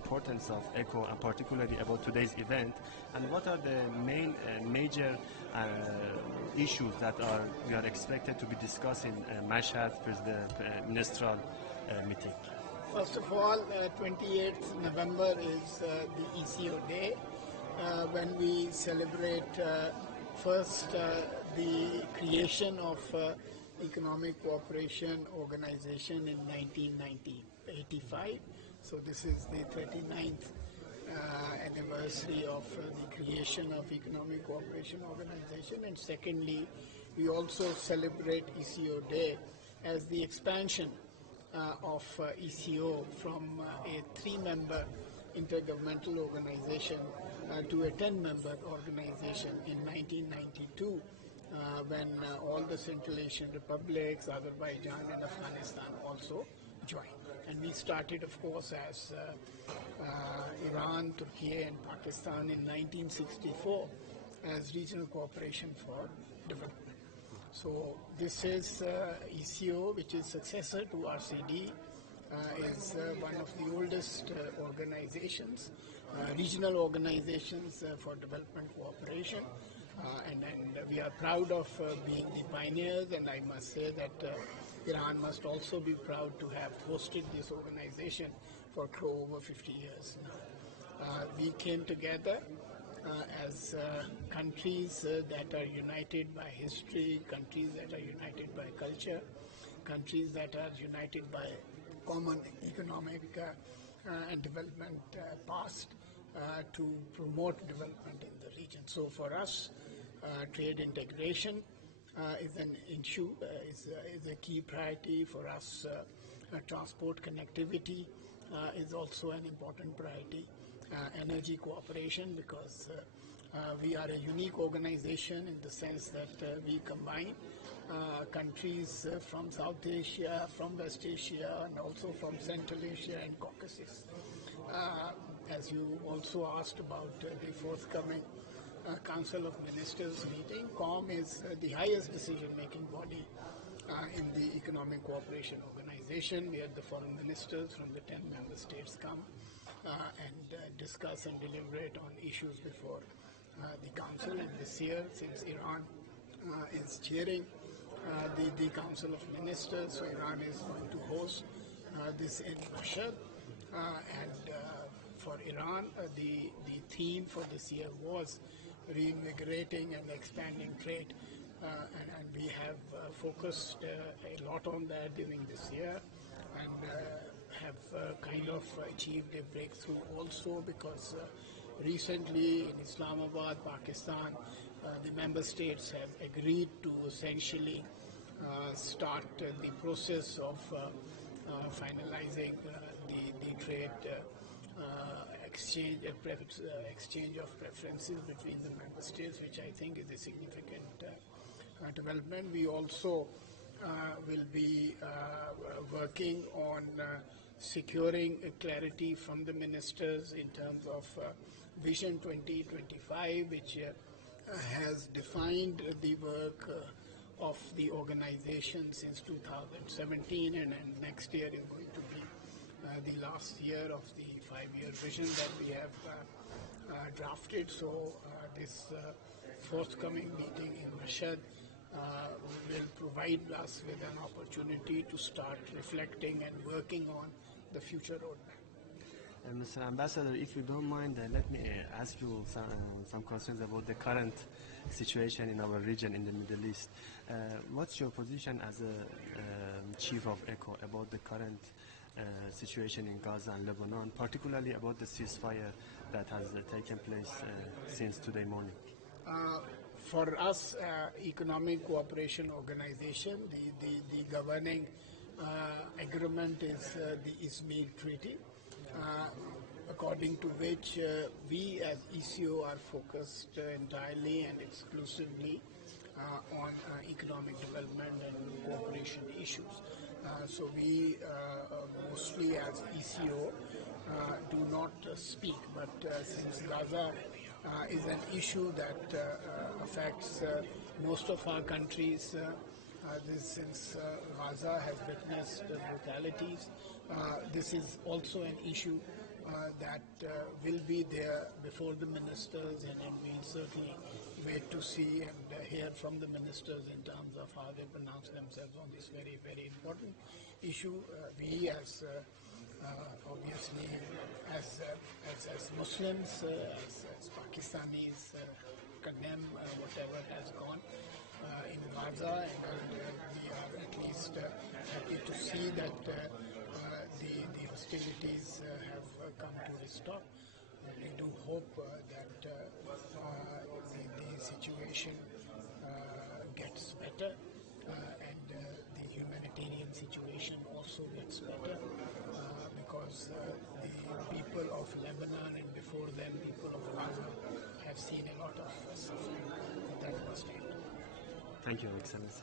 importance of ECO and particularly about today's event, and what are the main major issues that we are expected to be discussed in Mashhad for the ministerial meeting? First of all, 28th November is the ECO Day, when we celebrate first the creation of Economic Cooperation Organization in 1985. So this is the 39th anniversary of the creation of Economic Cooperation Organization. And secondly, we also celebrate ECO Day as the expansion of ECO from a 3-member intergovernmental organization to a 10-member organization in 1992, when all the Central Asian republics, Azerbaijan and Afghanistan also joined. And we started, of course, as Iran, Turkey and Pakistan in 1964 as regional cooperation for development. So this is ECO, which is successor to RCD, is one of the oldest organizations, regional organizations for development cooperation, and we are proud of being the pioneers, and I must say that Iran must also be proud to have hosted this organization for over 50 years now. We came together as countries that are united by history, countries that are united by culture, countries that are united by common economic and development past to promote development in the region. So for us, trade integration is an issue, is a key priority for us. Transport connectivity is also an important priority. Energy cooperation, because we are a unique organization in the sense that we combine countries from South Asia, from West Asia, and also from Central Asia and Caucasus. As you also asked about the forthcoming Council of Ministers meeting, COM is the highest decision-making body in the Economic Cooperation Organization, where the foreign ministers from the 10 member states come and discuss and deliberate on issues before the Council. And this year, since Iran is chairing the Council of Ministers, so Iran is going to host this in Mashhad. And for Iran, the theme for this year was reinvigorating and expanding trade. And we have focused a lot on that during this year, and have kind of achieved a breakthrough also, because recently in Islamabad, Pakistan, the member states have agreed to essentially start the process of finalizing the trade exchange of preferences between the member states, which I think is a significant development. We also will be working on securing clarity from the ministers in terms of Vision 2025, which has defined the work of the organization since 2017, and next year is going to be the last year of the 5-year vision that we have drafted. So this forthcoming meeting in Mashhad will provide us with an opportunity to start reflecting and working on the future roadmap. Mr. Ambassador, if you don't mind, let me ask you some questions about the current situation in our region in the Middle East. What's your position as a chief of ECO about the current situation in Gaza and Lebanon, particularly about the ceasefire that has taken place since today morning? For us, Economic Cooperation Organization, the governing agreement is the Izmir Treaty, according to which we as ECO are focused entirely and exclusively on economic development and cooperation issues. So we mostly as ECO do not speak, but since Gaza is an issue that affects most of our countries, since Gaza has witnessed brutalities, this is also an issue that will be there before the ministers, and then we certainly wait to see and hear from the ministers in terms of how they pronounce themselves on this very, very important issue. We obviously as Muslims, as Pakistanis, condemn whatever has gone in Gaza, and we are at least happy to see that the hostilities have come to a stop. We do hope that the situation gets better, and the humanitarian situation also gets better, because the people of Lebanon and before them people of Gaza have seen a lot of suffering. That must end. Thank you, Excellency.